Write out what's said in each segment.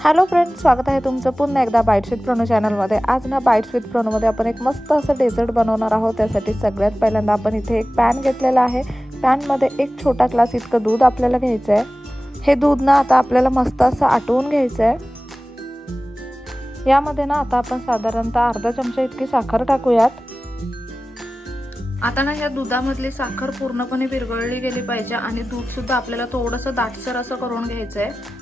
Hello friends, स्वागत आहे तुमचं पुन्हा एकदा बाईट्स विथ प्रणू चॅनलमध्ये। आज ना बाईट्स विथ प्रणूमध्ये आपण एक मस्त असं डेझर्ट बनवणार आहोत। त्यासाठी सगळ्यात पहिल्यांदा आपण इथे एक पॅन घेतलेला आहे। पॅनमध्ये एक छोटा ग्लास इतकं दूध आपल्याला घ्यायचं आहे। हे दूध ना आता आपल्याला मस्त असं आटवून घ्यायचं आहे। यामध्ये ना आता आपण साधारणतः अर्धा चमचा इतकी साखर टाकूयात। आता ना या दुधामधली साखर पूर्णपणे विरघळली गेली पाहिजे आणि दूध सुद्धा आपल्याला थोडंसं दाटसर असं करून घ्यायचं आहे।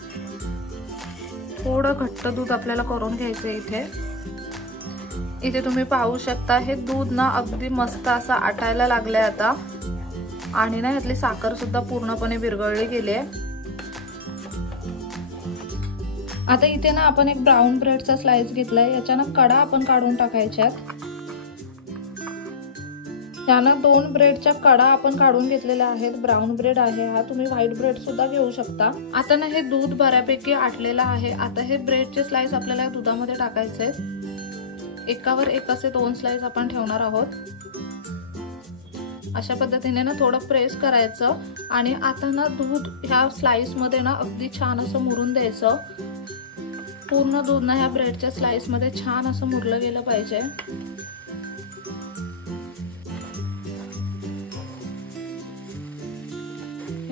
थोडं घट्ट दूध आपल्याला करून घ्यायचं आहे। इथे तुम्ही पाहू शकता हे दूध ना अगदी मस्त असं आटायला लागलंय आता आणि ना यातली साखर सुद्धा पूर्णपणे विरघळली गेली आहे। आता इथे ना आपण एक ब्राउन ब्रेडचा स्लाइस घेतलाय। याच्या ना कडा आपण काढून टाकायच्यात। यानं 2 ब्रेडच्या कडा आपण काढून घेतलेल्या आहेत। ब्राउन ब्रेड आहे हा, तुम्ही व्हाईट ब्रेड सुद्धा घेऊ शकता। आता ना हे दूध बऱ्यापैकी आटलेलं आहे। आता हे ब्रेडचे स्लाइस आपल्याला दुधामध्ये टाकायचे आहेत। एकावर एक असे 2 स्लाइस आपण ठेवणार आहोत। अशा पद्धतीने ना थोडं प्रेस करायचं आणि आता ना दूध ह्या स्लाइस मध्ये ना अगदी छान असं मुरून द्यायचं। पूर्ण दूध ना ह्या ब्रेडच्या स्लाइस मध्ये छान असं मुरलं गेलं पाहिजे।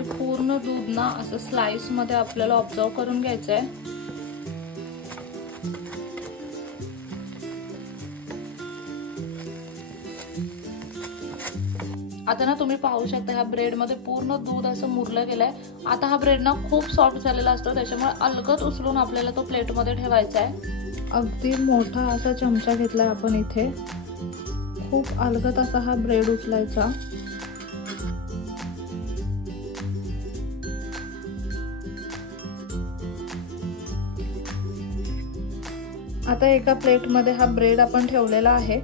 पूर्ण दूध ना असं स्लाइस मध्ये आपल्याला ऑब्झर्व करून घ्यायचंय। आता ना तुम्ही पाहू शकता ह्या ब्रेड मध्ये पूर्ण दूध असं मुरलं गेलंय। आता हा ब्रेड ना खूप सॉफ्ट झालेला असतो, त्याच्यामुळे अलगद उचलून आपल्याला तो प्लेट मध्ये ठेवायचा आहे। अगदी मोठा असा चमचा घेतलाय आपण इथे। खूप अलगद असा हा ब्रेड उचलायचा। आता एका प्लेट मध्ये हा ब्रेड आपण ठेवलेला आहे।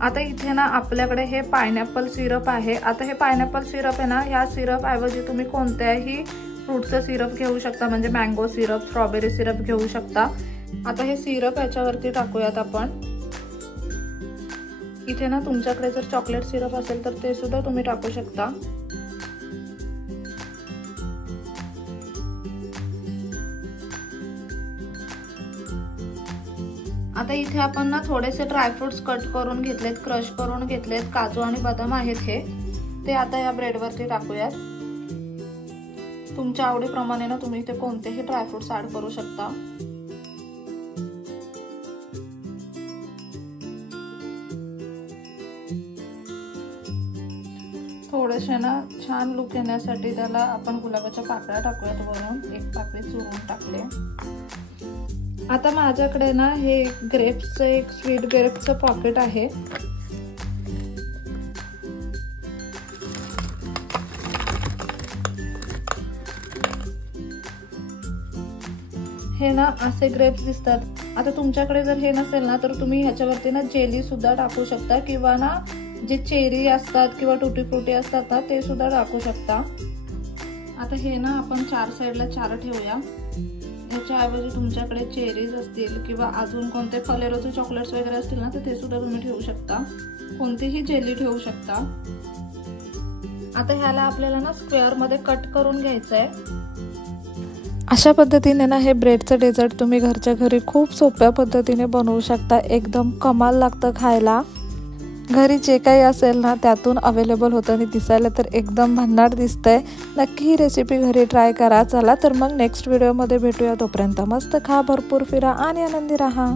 आता इथे ना आपल्याकडे हे पायनॅपल सिरप आहे। आता हे पायनॅपल सिरप आहे ना, या सिरप ऐवजी तुम्ही कोणत्याही फ्रूटचं सिरप घेऊ शकता, म्हणजे मँगो सिरप, स्ट्रॉबेरी सिरप घेऊ शकता। आता हे सिरप याच्यावरती टाकूयात आपण। इथे ना तुमच्याकडे जर चॉकलेट सिरप असेल तर ते सुद्धा तुम्ही टाकू शकता। आता इथे आपण ना थोडेसे ड्रायफ्रुट्स कट करून घेतलेत, क्रश करून घेतलेत। काजू आणि बदाम आहेत हे, ते आता या ब्रेड वरती टाकूयात। तुमच्या आवडीप्रमाणे ना तुम्ही इथे कोणतेही ड्रायफ्रुट्स ऍड करू शकता। थोडेसे ना छान लुक येण्यासाठी त्याला आपण गुलाबाच्या पाकळ्या टाकूयात वरून। एक पाकळी चुरून टाकले। आता माझ्याकडे ना हे ग्रेप्सचं एक स्वीट ग्रेप्सचं पॉकेट आहे। हे ना असे ग्रेप्स दिसतात। आता तुमच्याकडे जर हे नसेल ना तर तुम्ही ह्याच्यावरती ना जेली सुद्धा टाकू शकता, किंवा ना जे चेरी असतात किंवा टुटी फ्रुटी असतात ना ते सुद्धा टाकू शकता। आता हे ना आपण 4 साइडला 4 ठेवूया। याच्याऐवजी तुमच्याकडे चेरीज असतील किंवा अजून कोणते फलेरोचे चॉकलेट्स वगैरे असतील ना तर ते सुद्धा तुम्ही ठेवू शकता। कोणतीही जेली ठेवू शकता। आता ह्याला आपल्याला ना स्क्वेअर मध्ये कट करून घ्यायचं आहे। अशा पद्धतीने ना हे ब्रेडचं डेझर्ट तुम्ही घरच्या घरी खूप सोप्या पद्धतीने बनवू शकता। एकदम कमाल लागतं खायला। घरी जे काही असेल ना त्यातून अवेलेबल होतं आणि दिसायला तर एकदम भन्नाट दिसतंय। नक्की ही रेसिपी घरी ट्राय करा। चला तर मग नेक्स्ट व्हिडिओमध्ये भेटूया। तोपर्यंत मस्त खा, भरपूर फिरा आणि आनंदी राहा।